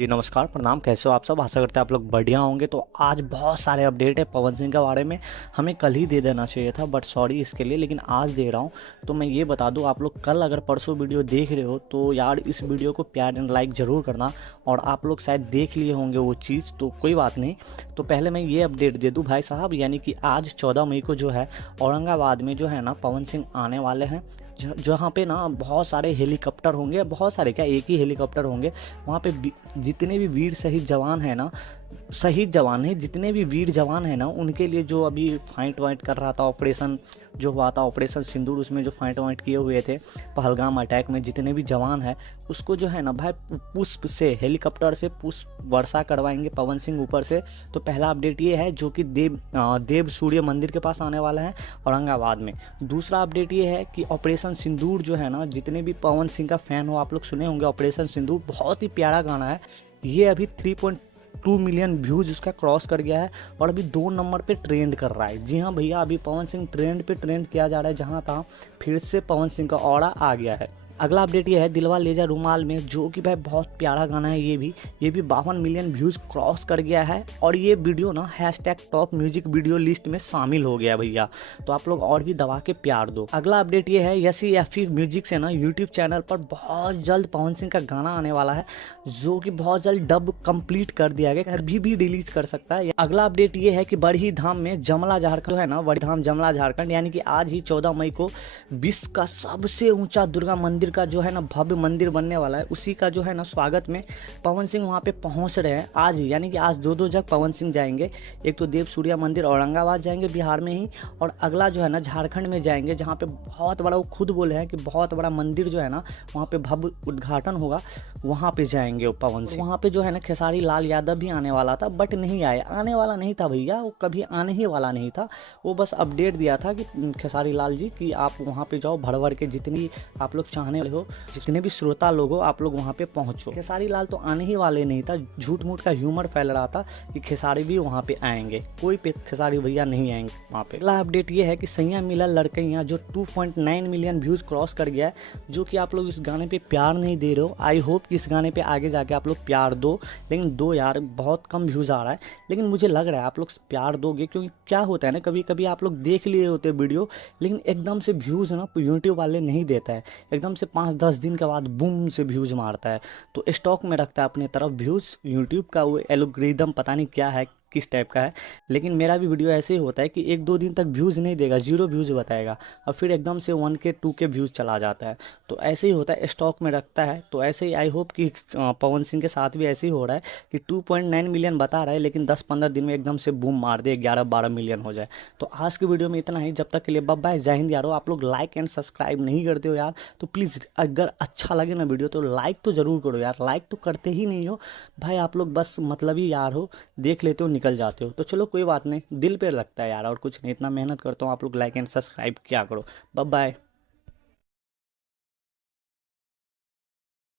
जी नमस्कार, प्रणाम। कैसे हो आप सब? आशा करते हैं आप लोग बढ़िया होंगे। तो आज बहुत सारे अपडेट है पवन सिंह के बारे में। हमें कल ही दे देना चाहिए था, बट सॉरी इसके लिए, लेकिन आज दे रहा हूँ। तो मैं ये बता दूँ, आप लोग कल अगर परसों वीडियो देख रहे हो तो यार इस वीडियो को प्यार एंड लाइक ज़रूर करना। और आप लोग शायद देख लिए होंगे वो चीज़, तो कोई बात नहीं। तो पहले मैं ये अपडेट दे दूँ भाई साहब, यानी कि आज 14 मई को जो है औरंगाबाद में जो है ना पवन सिंह आने वाले हैं। जहाँ पे ना बहुत सारे हेलीकॉप्टर होंगे, बहुत सारे क्या, एक ही हेलीकॉप्टर होंगे। वहाँ पे जितने भी वीर शहीद जवान हैं ना, शहीद जवान हैं, जितने भी वीर जवान हैं ना, उनके लिए जो अभी फाइट वाइट कर रहा था, ऑपरेशन जो हुआ था ऑपरेशन सिंदूर, उसमें जो फाइट वाइट किए हुए थे पहलगाम अटैक में, जितने भी जवान हैं उसको जो है ना भाई पुष्प से, हेलीकॉप्टर से पुष्प वर्षा करवाएंगे पवन सिंह ऊपर से। तो पहला अपडेट ये है, जो कि देव सूर्य मंदिर के पास आने वाला है औरंगाबाद में। दूसरा अपडेट ये है कि ऑपरेशन सिंदूर जो है ना, जितने भी पवन सिंह का फ़ैन हो आप लोग सुने होंगे, ऑपरेशन सिंदूर बहुत ही प्यारा गाना है। ये अभी 3.2 मिलियन व्यूज़ उसका क्रॉस कर गया है और अभी 2 नंबर पे ट्रेंड कर रहा है। जी हाँ भैया, अभी पवन सिंह ट्रेंड पे ट्रेंड किया जा रहा है, जहाँ तहाँ फिर से पवन सिंह का ऑरा आ गया है। अगला अपडेट ये है दिलवा ले जा रुमाल में, जो कि भाई बहुत प्यारा गाना है। ये भी 52 मिलियन व्यूज़ क्रॉस कर गया है और ये वीडियो ना #टॉप म्यूजिक वीडियो लिस्ट में शामिल हो गया भैया। तो आप लोग और भी दबा के प्यार दो। अगला अपडेट ये है, YESI म्यूजिक से ना यूट्यूब चैनल पर बहुत जल्द पवन सिंह का गाना आने वाला है, जो कि बहुत जल्द डब कंप्लीट कर दिया गया, कभी भी रिलीज कर सकता है। अगला अपडेट ये है कि बरही धाम में जमला झारखंड है ना, बरही धाम जमला झारखंड, यानी कि आज ही 14 मई को विश्व का सबसे ऊंचा दुर्गा मंदिर का जो है ना भव्य मंदिर बनने वाला है। उसी का जो है ना स्वागत में पवन सिंह वहाँ पे पहुँच रहे हैं आज ही, यानी कि आज दो जगह पवन सिंह जाएंगे। एक तो देव सूर्य मंदिर औरंगाबाद जाएंगे बिहार में ही, और अगला जो है ना झारखंड में जाएंगे, जहाँ पे बहुत बड़ा, वो खुद बोले हैं कि बहुत बड़ा मंदिर जो है ना वहाँ पे भव्य उद्घाटन होगा, वहाँ पे जाएंगे वो पवन सिंह। वहाँ पे जो है ना खेसारी लाल यादव भी आने वाला था, बट नहीं आया, आने वाला नहीं था भैया, वो कभी आने ही वाला नहीं था। वो बस अपडेट दिया था कि खेसारी लाल जी कि आप वहाँ पे जाओ, भर भर के जितनी आप लोग चाहने हो, जितने भी श्रोता लोग हो, आप लोग वहाँ पे पहुँचो। खेसारी लाल तो आने ही वाले नहीं था, झूठ मूठ का ह्यूमर फैल रहा था कि खेसारी भी वहाँ पे आएंगे। कोई पे खेसारी भैया नहीं आएंगे वहाँ पे। अगला अपडेट ये है कि सैया मिला लड़कैया, जो 2.9 मिलियन व्यूज़ क्रॉस कर गया है, जो कि आप लोग इस गाने पे प्यार नहीं दे रहे हो। आई होप कि इस गाने पे आगे जाके आप लोग प्यार दो, लेकिन दो यार, बहुत कम व्यूज़ आ रहा है, लेकिन मुझे लग रहा है आप लोग प्यार दोगे, क्योंकि क्या होता है ना, कभी कभी आप लोग देख लिए होते वीडियो, लेकिन एकदम से व्यूज़ ना यूट्यूब वाले नहीं देता है, एकदम से 5-10 दिन के बाद बूम से व्यूज़ मारता है, तो स्टॉक में रखता है अपने तरफ व्यूज़। यूट्यूब का वो एल्गोरिदम पता नहीं क्या है, किस टाइप का है, लेकिन मेरा भी वीडियो ऐसे ही होता है कि 1-2 दिन तक व्यूज़ नहीं देगा, 0 व्यूज़ बताएगा, और फिर एकदम से 1K 2K व्यूज़ चला जाता है। तो ऐसे ही होता है, स्टॉक में रखता है। तो ऐसे ही आई होप कि पवन सिंह के साथ भी ऐसे ही हो रहा है कि 2.9 मिलियन बता रहा है, लेकिन 10-15 दिन में एकदम से बूम मार दे, 11-12 मिलियन हो जाए। तो आज की वीडियो में इतना ही, जब तक के लिए बाय बाय, जय हिंद यारो। आप लोग लाइक एंड सब्सक्राइब नहीं करते हो यार, तो प्लीज़ अगर अच्छा लगे ना वीडियो तो लाइक तो ज़रूर करो यार, लाइक तो करते ही नहीं हो भाई आप लोग, बस मतलब ही यार हो, देख लेते हो निकल जाते हो। तो चलो कोई बात नहीं, दिल पे लगता है यार, और कुछ नहीं, इतना मेहनत करता हूँ, आप लोग लाइक एंड सब्सक्राइब किया करो। Bye bye.